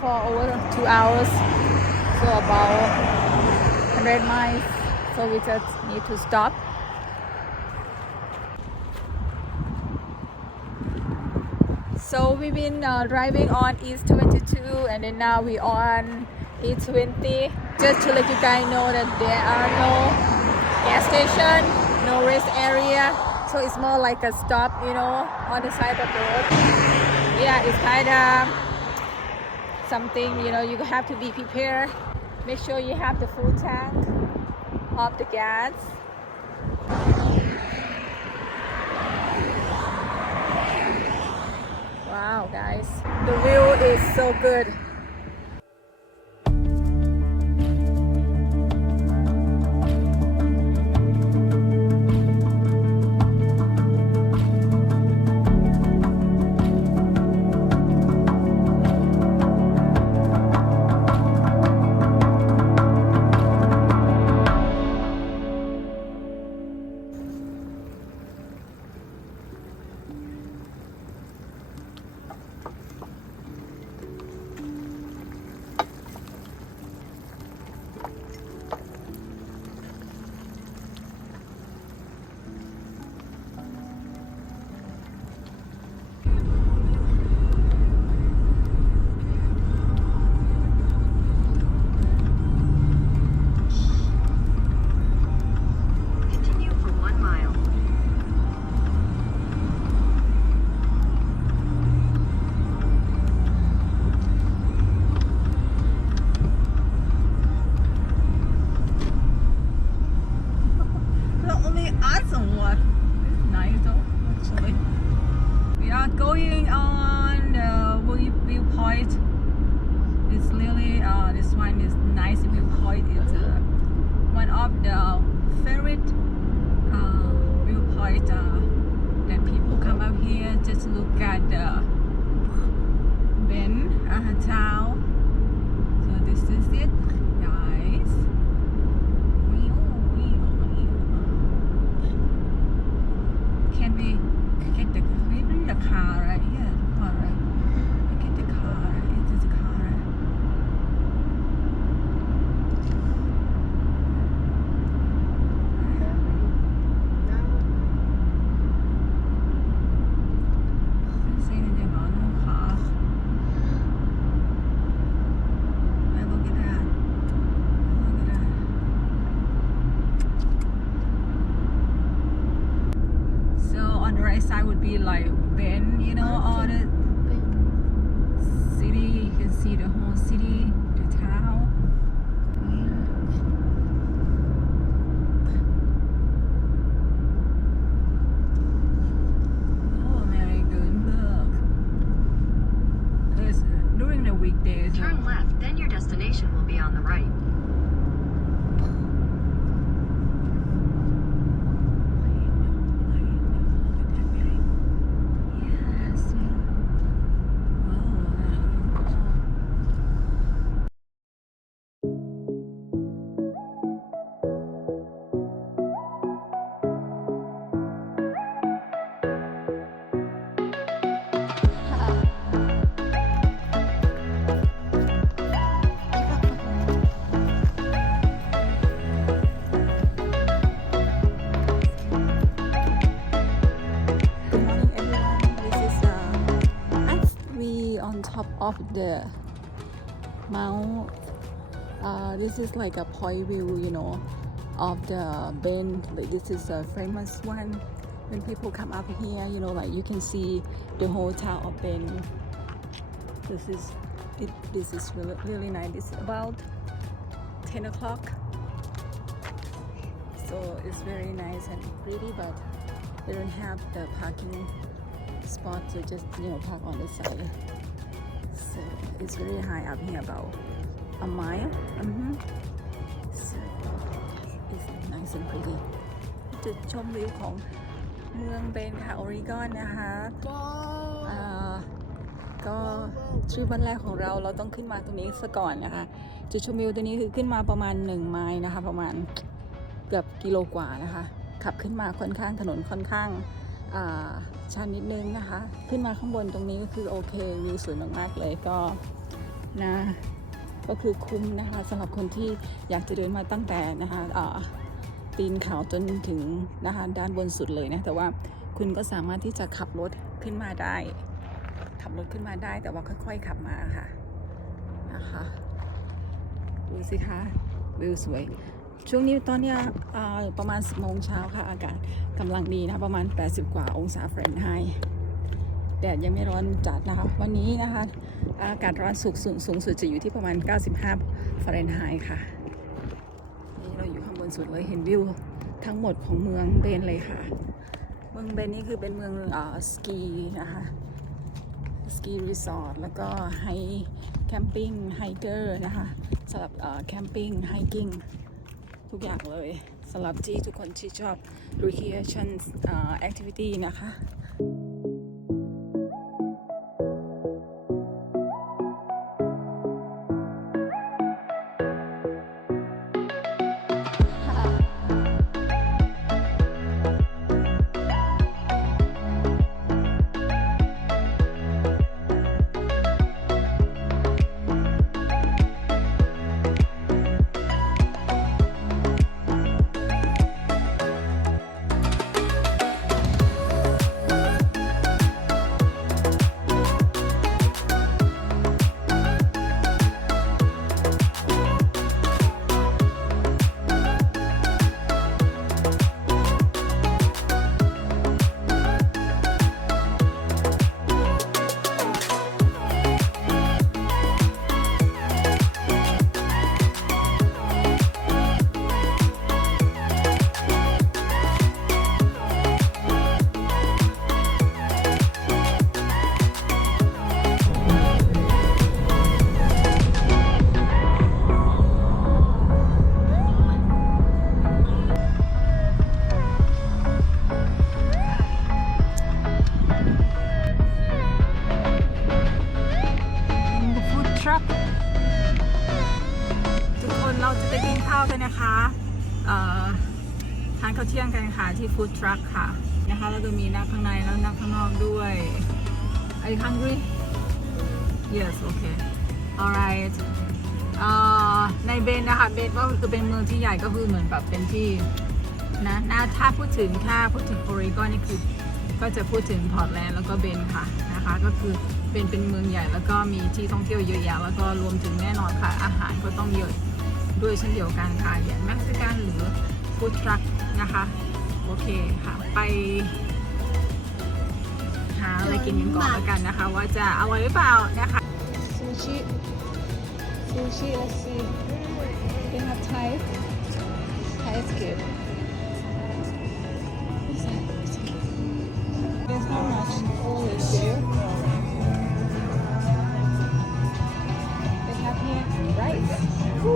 for over 2 hours, so about 100 miles, so we just need to stop. So we've been driving on East 22 and then now we on East 20. Just to let you guys know that there are no gas station, no rest area, so it's more like a stop, you know, on the side of the road. Yeah, it's kind of something, you know, you have to be prepared. Make sure you have the full tank of the gas. Wow, guys, the view is so good. Going on the viewpoint. It's really this one is nice viewpoint. It's one of the favorite viewpoint that people come up here just look at the Bend town. So this is it, guys. Can we get the car right here? All right, we get the car. It is a car. Side would be like Bend, you know, all the city. You can see the whole city, the town. destination will be on the right. Top of the mount. This is like a point view, you know, of the Bend. Like this is a famous one. When people come up here, you know, like you can see the whole town of Bend. This is really nice. It's about 10 o'clock, so it's very nice and pretty, but they don't have the parking spot, so just, you know, park on the side. So it's very high up here, about a mile. So it's nice and pretty. จุดชมวิวของเมืองเบนค่ะออริกอนนะคะก็ทริปวันแรกของเราต้องขึ้นมาตรงนี้ซะก่อนนะคะจุดชมวิวตัวนี้คือขึ้นมาประมาณ1 ไมล์นะคะประมาณเกือบกิโลกว่านะคะขับขึ้นมาค่อนข้างถนนค่อนข้างชันนิดนึงนะคะขึ้นมาข้างบนตรงนี้ก็คือโอเควิวสวยมากๆเลยก็คือคุ้มนะคะสำหรับคนที่อยากจะเดินมาตั้งแต่นะคะตีนเขาจนถึงนะคะด้านบนสุดเลยนะแต่ว่าคุณก็สามารถที่จะขับรถขึ้นมาได้แต่ว่าค่อยๆขับมาค่ะนะคะดูสิคะวิวสวยช่วงนี้ตอนนี้ประมาณ10 โมงเช้าค่ะอากาศกำลังดีนะประมาณ80 กว่าองศาฟาเรนไฮต์แดดยังไม่ร้อนจัดนะคะวันนี้นะคะอากาศร้อนสูงสุดจะอยู่ที่ประมาณ95 ฟาเรนไฮต์ค่ะนี่เราอยู่ข้างบนสุดเลยเห็นวิวทั้งหมดของเมืองเบนเลยค่ะเมืองเบนนี่คือเป็นเมืองสกีนะคะสกีรีสอร์ทแล้วก็ไฮแคมปิ้งไฮเกอร์นะคะสำหรับแคมปิ้งไฮกิ้งทุกอย่างเลยสำหรับที่ทุกคนที่ชอบ recreation activity นะคะ ทานข้าวเที่ยงกันค่ะที่ฟู้ดทรัคค่ะนะคะแล้วก็มีนักข้างในแล้วนักข้างนอกด้วย Are you hungry? Yes, okay. Alright. ในเบนนะคะเบนก็คือเป็นเมืองที่ใหญ่ก็คือเหมือนแบบเป็นที่นะถ้าพูดถึงโอริกอนนี่คือก็จะพูดถึงพอร์ตแลนด์แล้วก็เบนค่ะนะคะก็คือเป็นเมืองใหญ่แล้วก็มีที่ท่องเที่ยวเยอะแยะแล้วก็รวมถึงแน่นอนค่ะอาหารก็ต้องเยอะด้วยเช่นเดียวกันค่ะอย่างเม็กซิกันหรือฟู้ดทรัคนะคะโอเคค่ะไปหาอะไรกินกันก่อนแล้วกันนะคะว่าจะอร่อยหรือเปล่านะคะซูชิ let's see they have Thai is good there's not much olive there they have here rice Thai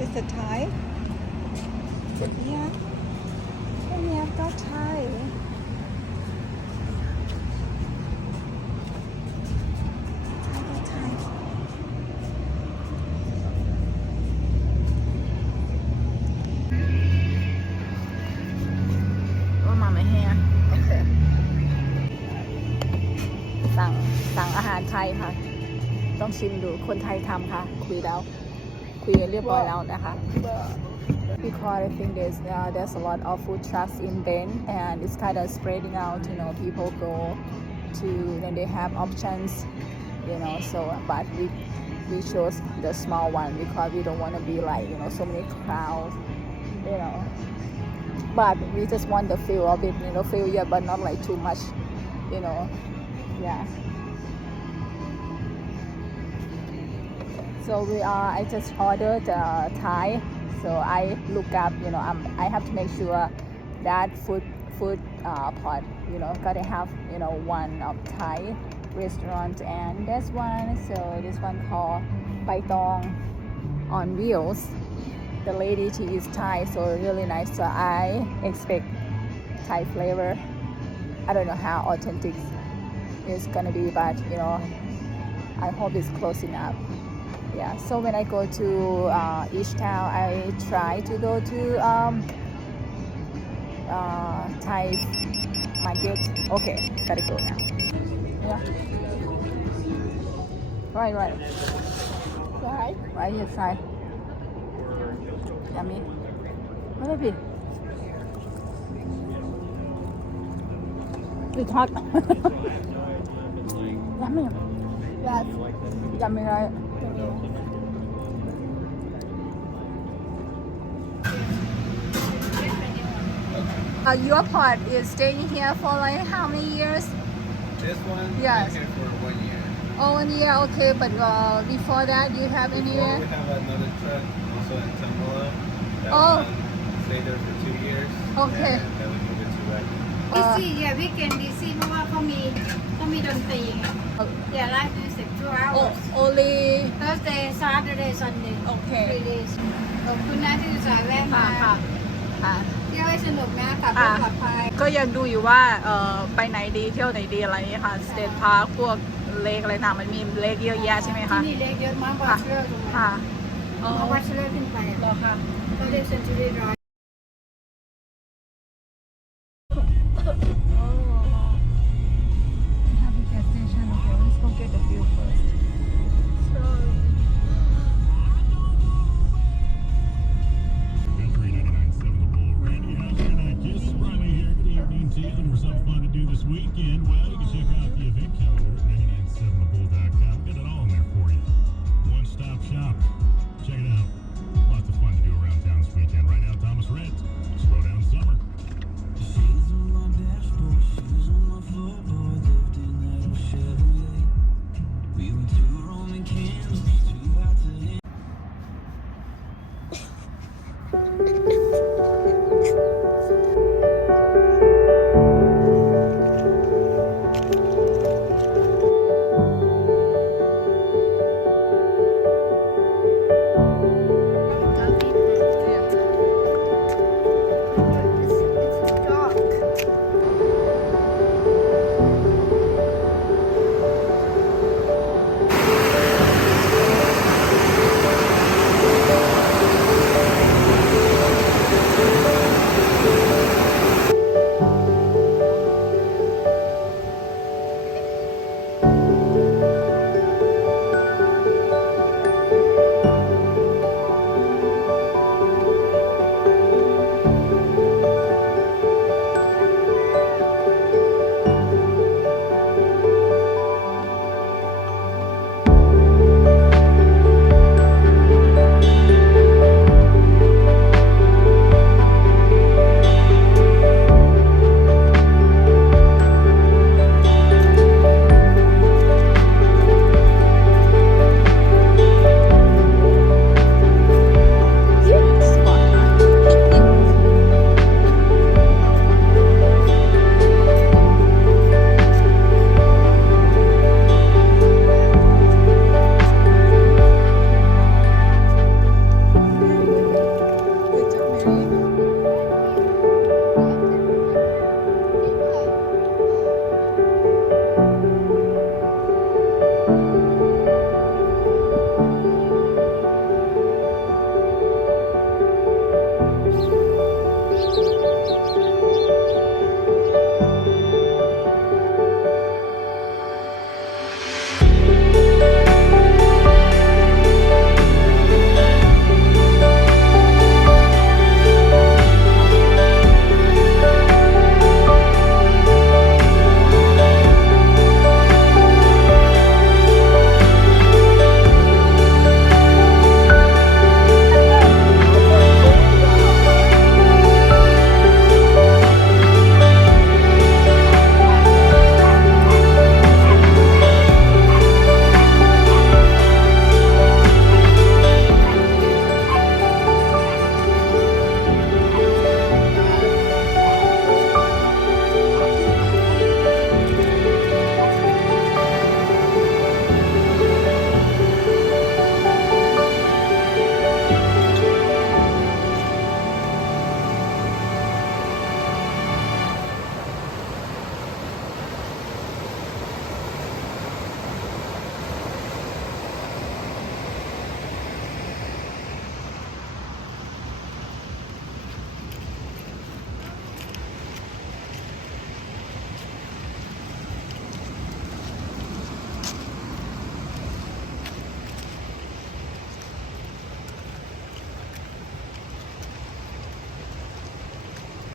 it's a Thai yeah yeah got Thaiสั่งอาหารไทยค่ะต้องชิมดูคนไทยทำค่ะคุยเรียบร้อยแล้วนะคะ because I think there's a lot of food trucks in Bend and it's kind of spreading out people go to and they have options so but we chose the small one because we don't want to be like so many crowds but we just want the feel of it feel yeah but not like too much yeah so I just ordered Thai so I look up I have to make sure that food pot gotta have one of Thai restaurant and there's one so this one called Bai Tong on wheels the lady she is Thai so really nice so I expect Thai flavor I don't know how authentic it's gonna be but I hope it's close enough yeah so when I go to each town I try to go to Thai market okay gotta go now yeah right yes right yummy maybe it's hot yummy yes yummy right your pot is staying here for like how many years? This one? Yes. Been here for 1 year. Oh, 1 year, okay. But before that, you have any Before year? we have another truck also in Tamala. That Oh. one stayed there for 2 years. Okay. And then we moved it to Redding. ดีซี่yeah weekend ดีซี่เพราะว่าเขามีดนตรีไง yeah live music 2 hours Only Thursday Saturday Sunday okay. 3 days ขอบคุณนะที่อุตส่าห์แวะมา ค่ะ เที่ยวให้สนุกนะกลับให้ปลอดภัย ก็ยังดูอยู่ว่าไปไหนดีเที่ยวไหนดีอะไรนี้ค่ะสเตทพาร์คพวกเลกอะไรนะมันมีเลกเยอะแยะใช่ไหมคะ ที่นี่เล็กเยอะมากกว่า ค่ะ เชื่อตรงนั้น ค่ะ เพราะว่าเชื่อขึ้นไป เหรอคะ ก็เรียกเซนจูรี่ร้อย